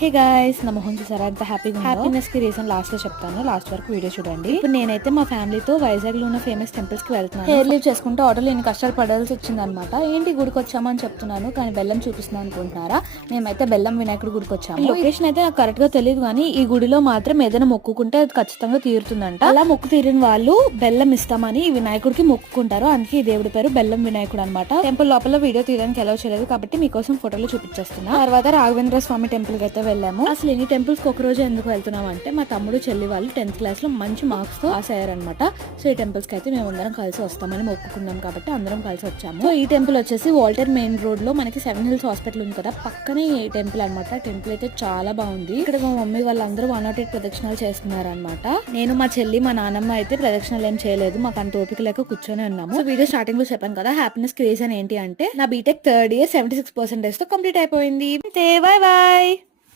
Hey guys, నా మొహం చూసారా అంత హ్యాపీనెస్ కి రీజన్ లాస్ట్ లో చెప్తాను. లాస్ట్ వరకు వీడియో చూడండి. ఇప్పుడు నేనైతే మా ఫ్యామిలీతో వైజాగ్ లో ఉన్న ఫేమస్ టెంపుల్స్ కి వెళ్తున్నాను. హెయిర్ లీవ్ చేసుకుంటే ఆటోలో ఎన్ని కష్టాలు పడాల్సి వచ్చింది అనమాట. ఏంటి గుడికి వచ్చామని చెప్తున్నాను కానీ బెల్లం చూపిస్తున్నాను అనుకుంటున్నారా? మేమైతే బెల్లం వినాయకుడు గుడికి వచ్చాము. లొకేషన్ అయితే నాకు కరెక్ట్ గా తెలియదు కానీ ఈ గుడిలో మాత్రం ఏదైనా మొక్కుకుంటే అది ఖచ్చితంగా తీరుతుందంట. అలా మొక్కు తీరిన వాళ్ళు బెల్లం ఇస్తామని ఈ వినాయకుడికి మొక్కుకుంటారు. అందుకే ఈ దేవుడి పేరు బెల్లం వినాయకుడు అనమాట. టెంపుల్ లోపల వీడియో తీయడానికి ఎలా చేయలేదు కాబట్టి మీకోసం ఫోటోలు చూపించేస్తున్నా. తర్వాత రాఘవేంద్ర స్వామి టెంపుల్ కి అయితే వెళ్ళాము. అసలు ఎన్ని టెంపుల్స్ కి ఒక రోజు ఎందుకు వెళ్తున్నాం అంటే మా తమ్ముడు చెల్లి వాళ్ళు 10th క్లాస్ లో మంచి మార్క్స్ తో పాస్ అయ్యారనమాట. సో ఈ టెంపుల్స్ కి అయితే మేము అందరం కలిసి వస్తామని మొక్కుకున్నాం కాబట్టి అందరం కలిసి వచ్చాము. సో ఈ టెంపుల్ వచ్చేసి వాల్టర్ మెయిన్ రోడ్ లో మనకి 7 Hills హాస్పిటల్ ఉంది కదా, పక్కనే ఈ టెంపుల్ అనమాట. టెంపుల్ అయితే చాలా బాగుంది. ఇక్కడ మా మమ్మీ వాళ్ళందరూ 108 ప్రదక్షిణాలు చేస్తున్నారు అనమాట. నేను మా చెల్లి మా నాన్నమ్మ అయితే ప్రదక్షిణాలు ఏం చేయలేదు, మాకు అంత ఓపిక లేక కూర్చొని ఉన్నాము. సో వీడియో స్టార్టింగ్ లో చెప్పాను కదా, హ్యాపీనెస్ రీజన్ ఏంటి అంటే నా బీటెక్ థర్డ్ ఇయర్ 76% తో కంప్లీట్ అయిపోయింది. Bye bye.